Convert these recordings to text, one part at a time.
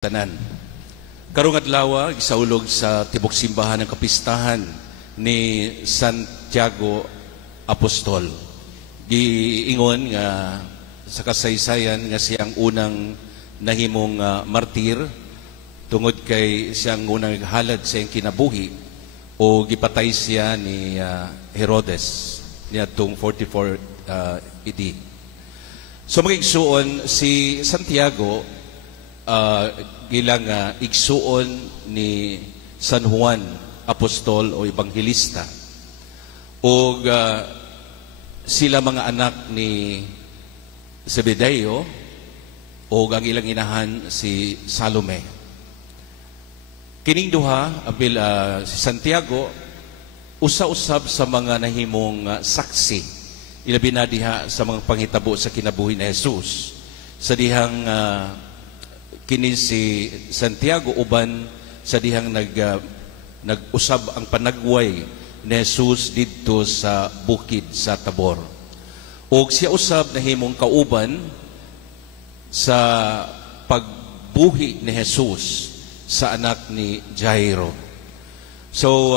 Tanan. Karong adlaw gisaulog sa tibok simbahan ng kapistahan ni Santiago Apostol. Giingon nga sa kasaysayan nga siyang unang nahimong martir tungod kay siyang unang halad sa iyang kinabuhi o gipatay siya ni Herodes niadtong 44 AD. So magigsuon si Santiago gilang igsuon ni San Juan Apostol o Ebanghelista o sila mga anak ni Zebedeo o ang ilang inahan si Salome. Kining duha abil si Santiago usa-usab sa mga nahimong saksi ilabi na diha sa mga panghitabo sa kinabuhi ni Jesus sa dihang kini si Santiago uban sa dihang nag-usab ang panagway ni Jesus didto sa bukid sa Tabor. O siya usab nahimong kauban sa pagbuhi ni Jesus sa anak ni Jairo. So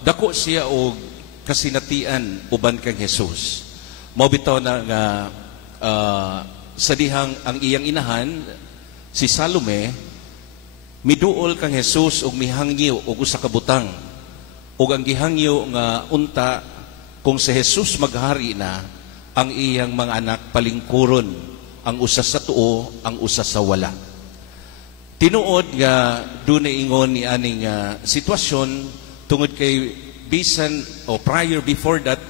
dako siya og kasinatian uban kang Jesus. Mao bitaw na nga sa dihang ang iyang inahan si Salome miduol kang Jesus og mihangyo og usa ka butang og ang gihangyo nga unta kung si Jesus maghari na ang iyang mga anak palingkuron ang usa sa tuo ang usa sa wala. Tinuod nga dunay ingon ni aning sitwasyon tungod kay bisan o prior before that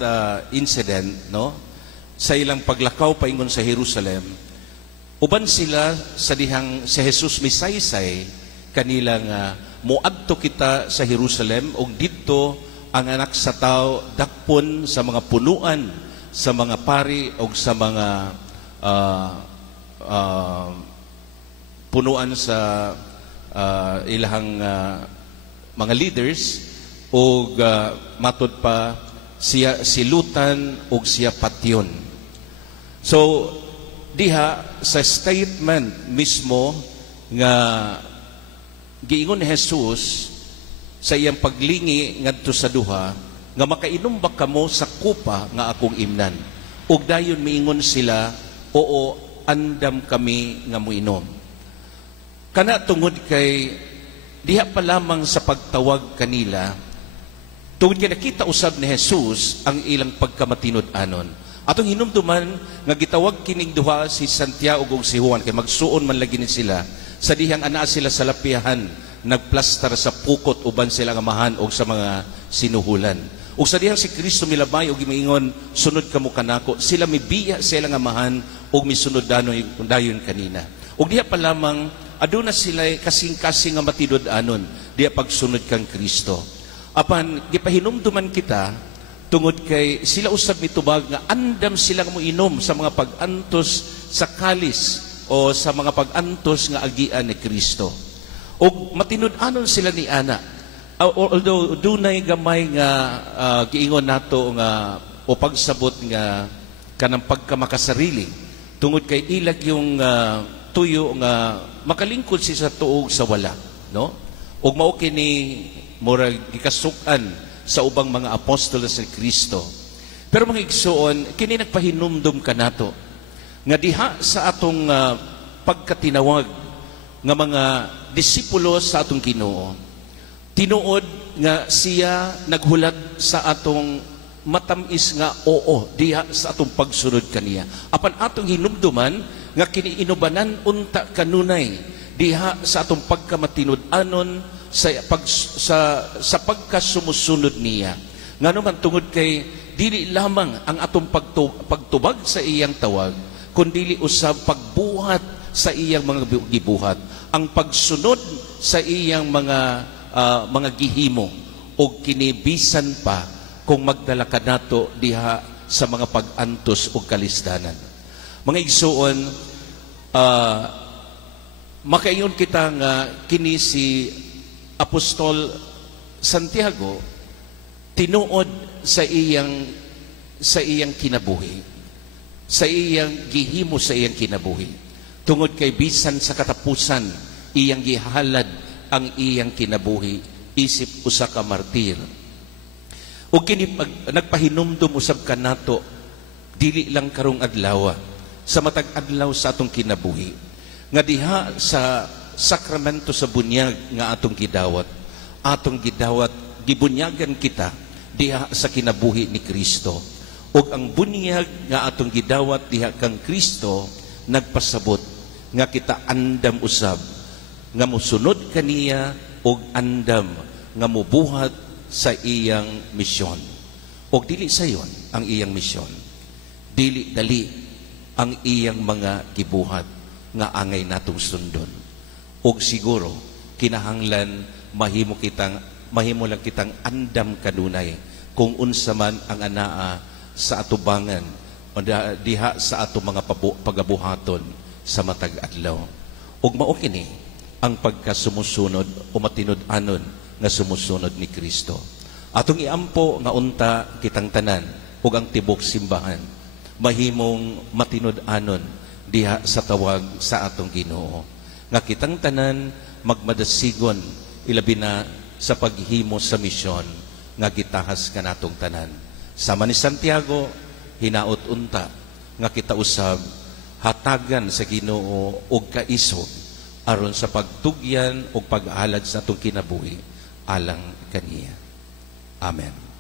incident no sa ilang paglakaw paingon sa Jerusalem. Uban sila sa dihang si Jesus misaysay kanilang moadto kita sa Jerusalem ug didto ang anak sa tao dakpon sa mga punuan sa mga pari ug sa mga punuan sa ilahang mga leaders ug matud pa siya silutan ug siya patyon. So diha sa statement mismo nga giingon ni Jesus sa iyang paglingi ngadto sa duha nga makainom ba kamo sa kupa nga akong imnan ug dayon miingon sila oo andam kami nga moinom. Kana tungod kay diha pa lamang sa pagtawag kanila tungod kay nakita usab ni Jesus ang ilang pagkamatinud-anon. Atong hinumduman nga gitawag kining duha si Santiago ug si Juan kay magsuon man lagi ni sila sa dihang anaa sila sa lapihan nagplastar sa pukot uban sila nga mahan og sa mga sinuhulan. Ug sa dihang si Kristo milabay og gimingon sunod kamo kanako sila mibiya sila nga mahan og misunod dayon kanina. Ug diha pa lamang aduna sila kasing-kasing nga matidud-anon diha pagsunod kang Kristo. Apan gipahinumduman kita tungod kay sila usab mitubag nga andam silang moinom sa mga pag-antos sa kalis o sa mga pag-antos nga agian ni Kristo. Og matinud-anon sila ni ana. Although dunay gamay nga giingon nato nga o pagsabot nga kanang pagkamakasarili tungod kay ilag yung tuyo nga makalingkod siya sa tuog sa wala, no? Og mao kini murag gikasukan sa ubang mga apostol sa Kristo. Pero mga igsuon, kini nagpahinumdum ka nato nga diha sa atong pagkatinawag nga mga disipulo sa atong Ginoo. Tinuod nga siya naghulat sa atong matamis nga oo diha sa atong pagsunod kaniya. Apan atong hinumduman nga kini inubanan unta kanunay diha sa atong pagkamatinud-anon sa pagkasumusunod niya. Ngano man tungod kay dili lamang ang atong pagtubag sa iyang tawag, kundi usab pagbuhat sa iyang mga gibuhat, ang pagsunod sa iyang mga gihimo o kinibisan pa kung magdala ka nato diha sa mga pag-antos o kalisdanan. Mga igsuon, makaingon kita nga kini si Apostol Santiago tinuod sa iyang kinabuhi, sa iyang gihimo sa iyang kinabuhi. Tungod kay bisan sa katapusan iyang gihalad ang iyang kinabuhi isip usa ka martir. O kini pag nagpahinumdum usab kanato dili lang karong adlaw sa matag adlaw sa atong kinabuhi nga diha sa sakramento sa bunyag nga atong gidawat gibunyagan kita diha sa kinabuhi ni Kristo. Ug ang bunyag nga atong gidawat diha kang Kristo nagpasabot nga kita andam usab nga mosunod kaniya ug andam nga mobuhat sa iyang misyon. Ug dili sayon ang iyang misyon. Dili dali ang iyang mga gibuhat nga angay natong sundon. Ug siguro kinahanglan mahimo lang kitang andam kanunay kung unsa man ang anaa sa atubangan o diha sa ato mga pagabuhaton sa matag adlaw. Ug mao kini ang pagkasumusunod o matinud-anon nga sumusunod ni Kristo. Atong iampo nga unta kitang tanan ug ang tibok simbahan mahimong matinud-anon diha sa tawag sa atong Ginoo nga kitang tanan magmadasigon ilabi na sa paghimo sa misyon nga gitahas kanatong tanan. Sama ni Santiago hinaot unta nga kita usab hatagan sa Ginoo og kaisog aron sa pagtugyan o pag-alad sa atong kinabuhi alang kaniya. Amen.